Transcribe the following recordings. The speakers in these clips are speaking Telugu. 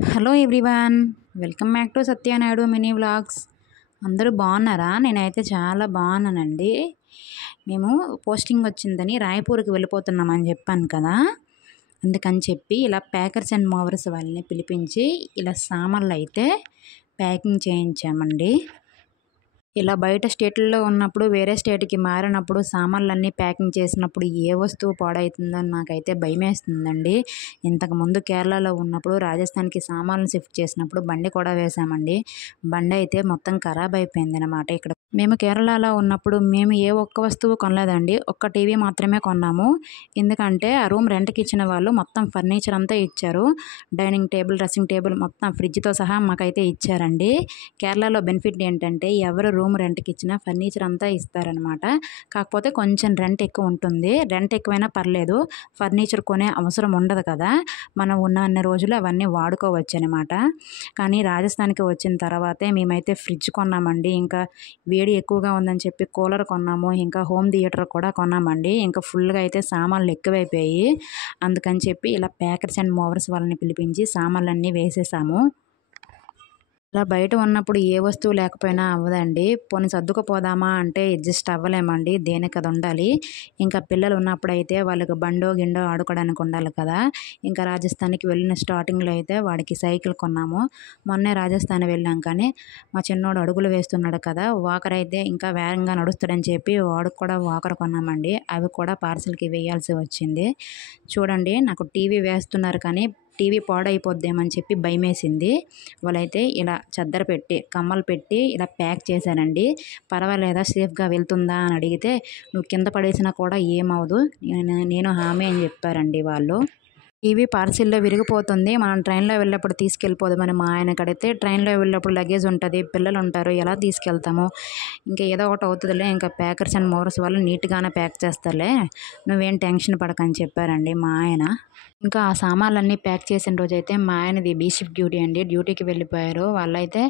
Hello everyone, welcome back to Satyanaidu mini vlogs. అందరూ బాగున్నారా? నేనైతే చాలా బాగున్నానండి. మేము పోస్టింగ్ వచ్చిందని రాయపూర్కి వెళ్ళిపోతున్నామని చెప్పాను కదా, అందుకని చెప్పి ఇలా ప్యాకర్స్ అండ్ మూవర్స్ వాళ్ళని పిలిపించి ఇలా సామాన్లు అయితే ప్యాకింగ్ చేయించామండి. ఇలా బయట స్టేట్లలో ఉన్నప్పుడు వేరే స్టేట్కి మారినప్పుడు సామాన్లన్నీ ప్యాకింగ్ చేసినప్పుడు ఏ వస్తువు పాడవుతుందని నాకైతే భయమేస్తుందండి. ఇంతకుముందు కేరళలో ఉన్నప్పుడు రాజస్థాన్కి సామాన్లు షిఫ్ట్ చేసినప్పుడు బండి కూడా వేసామండి. బండి అయితే మొత్తం ఖరాబ్ అయిపోయింది అనమాట. ఇక్కడ మేము కేరళలో ఉన్నప్పుడు మేము ఏ ఒక్క వస్తువు కొనలేదండి, ఒక్క టీవీ మాత్రమే కొన్నాము. ఎందుకంటే ఆ రూమ్ రెంట్కి ఇచ్చిన వాళ్ళు మొత్తం ఫర్నిచర్ అంతా ఇచ్చారు. డైనింగ్ టేబుల్, డ్రెస్సింగ్ టేబుల్ మొత్తం ఫ్రిడ్జ్తో సహా మాకైతే ఇచ్చారండి. కేరళలో బెనిఫిట్ ఏంటంటే ఎవరు రూమ్ రెంట్కి ఇచ్చినా ఫర్నిచర్ అంతా ఇస్తారనమాట. కాకపోతే కొంచెం రెంట్ ఎక్కువ ఉంటుంది. రెంట్ ఎక్కువైనా పర్లేదు, ఫర్నిచర్ కొనే అవసరం ఉండదు కదా, మనం ఉన్న అన్ని రోజులు అవన్నీ వాడుకోవచ్చు అనమాట. కానీ రాజస్థాన్కి వచ్చిన తర్వాతే మేమైతే ఫ్రిడ్జ్ కొన్నామండి. ఇంకా వేడి ఎక్కువగా ఉందని చెప్పి కూలర్ కొన్నాము. ఇంకా హోమ్ థియేటర్ కూడా కొన్నామండి. ఇంకా ఫుల్గా అయితే సామాన్లు ఎక్కువైపోయాయి. అందుకని చెప్పి ఇలా ప్యాకర్స్ అండ్ మూవర్స్ వాళ్ళని పిలిపించి సామాన్లన్నీ వేసేసాము. ఇలా బయట ఉన్నప్పుడు ఏ వస్తువు లేకపోయినా అవ్వదండి. పోనీ సర్దుకుపోదామా అంటే అడ్జస్ట్ అవ్వలేమండి, దేనికి అది ఉండాలి. ఇంకా పిల్లలు ఉన్నప్పుడు అయితే వాళ్ళకి బండో గిండో ఆడుకోవడానికి ఉండాలి కదా. ఇంకా రాజస్థాన్కి వెళ్ళిన స్టార్టింగ్లో అయితే వాడికి సైకిల్ కొన్నాము. మొన్నే రాజస్థాన్ వెళ్ళాం, కానీ మా చిన్నోడు అడుగులు వేస్తున్నాడు కదా, వాకర్ అయితే ఇంకా వేగంగా నడుస్తాడని చెప్పి వాడికి కూడా వాకర్ కొన్నామండి. అవి కూడా పార్సల్కి వేయాల్సి వచ్చింది. చూడండి, నాకు టీవీ వేస్తున్నారు కానీ టీవీ పాడైపోద్దేమని చెప్పి భయమేసింది. వాళ్ళైతే ఇలా చద్దర పెట్టి కమ్మలు పెట్టి ఇలా ప్యాక్ చేశానండి. పర్వాలేదా, సేఫ్గా వెళ్తుందా అని అడిగితే నువ్వు కింద పడేసినా కూడా ఏమవదు, నేను హామీ అని చెప్పారండి వాళ్ళు. టీవీ పార్సిల్లో విరిగిపోతుంది, మనం ట్రైన్లో వెళ్ళినప్పుడు తీసుకెళ్ళిపోదామని మా ఆయనకి అడిగితే ట్రైన్లో వెళ్ళినప్పుడు లగేజ్ ఉంటుంది, పిల్లలు ఉంటారు, ఎలా తీసుకెళ్తాము, ఇంకా ఏదో ఒకటి అవుతుందిలే, ఇంకా ప్యాకర్స్ అండ్ మోవర్స్ వాళ్ళు నీట్గానే ప్యాక్ చేస్తారులే, నువ్వేం టెన్షన్ పడకని చెప్పారండి మా ఆయన. ఇంకా ఆ సామాన్లన్నీ ప్యాక్ చేసిన రోజైతే మా ఆయనది బీ షిఫ్ట్ డ్యూటీ అండి, డ్యూటీకి వెళ్ళిపోయారు. వాళ్ళైతే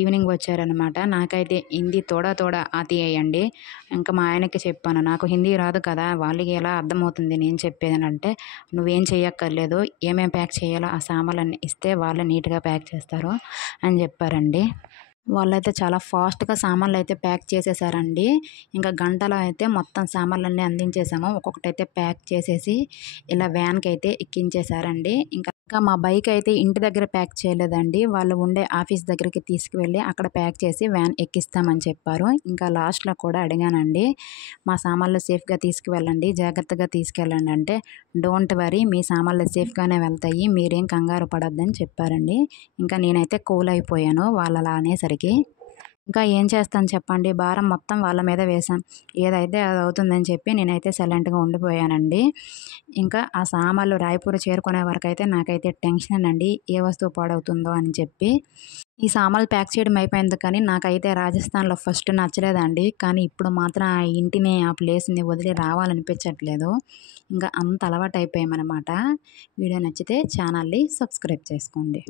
ఈవినింగ్ వచ్చారనమాట. నాకైతే హిందీ తోడా తోడా ఆతి అయ్యండి. ఇంకా మా ఆయనకి చెప్పాను, నాకు హిందీ రాదు కదా, వాళ్ళకి ఎలా అర్థమవుతుంది నేను చెప్పేది అంటే, నువ్వేం చెయ్యక్కర్లేదు, ఏమేం ప్యాక్ చేయాలో ఆ సామాన్లన్నీ ఇస్తే వాళ్ళు నీట్గా ప్యాక్ చేస్తారు అని చెప్పారండి. వాళ్ళైతే చాలా ఫాస్ట్గా సామాన్లు అయితే ప్యాక్ చేసేసారండి. ఇంకా గంటలో అయితే మొత్తం సామాన్లన్నీ అందించేసాము. ఒక్కొక్కటి అయితే ప్యాక్ చేసేసి ఇలా వ్యాన్కి అయితే ఎక్కించేశారండి. ఇంకా మా బైక్ అయితే ఇంటి దగ్గర ప్యాక్ చేయలేదండి, వాళ్ళు ఉండే ఆఫీస్ దగ్గరికి తీసుకువెళ్ళి అక్కడ ప్యాక్ చేసి వ్యాన్ ఎక్కిస్తామని చెప్పారు. ఇంకా లాస్ట్లో కూడా అడిగానండి, మా సామాన్లు సేఫ్గా తీసుకువెళ్ళండి, జాగ్రత్తగా తీసుకెళ్ళండి అంటే, డోంట్ వరీ, మీ సామాన్లు సేఫ్గానే వెళ్తాయి, మీరేం కంగారు పడొద్దని చెప్పారండి. ఇంకా నేనైతే కూల్ అయిపోయాను వాళ్ళు అలా అనేసరికి. ఇంకా ఏం చేస్తాను చెప్పండి, భారం మొత్తం వాళ్ళ మీద వేశాం, ఏదైతే అది అవుతుందని చెప్పి నేనైతే సైలెంట్గా ఉండిపోయానండి. ఇంకా ఆ సామాన్లు రాయపూర్ చేరుకునే వరకు అయితే నాకైతే టెన్షన్ అండి, ఏ వస్తువు పాడవుతుందో అని చెప్పి. ఈ సామాన్లు ప్యాక్ చేయడం అయిపోయింది, కానీ నాకైతే రాజస్థాన్లో ఫస్ట్ నచ్చలేదండి, కానీ ఇప్పుడు మాత్రం ఆ ఇంటిని, ఆ ప్లేస్ని వదిలి రావాలనిపించట్లేదు. ఇంకా అంత అలవాటు అయిపోయామన్నమాట. వీడియో నచ్చితే ఛానల్ని సబ్స్క్రైబ్ చేసుకోండి.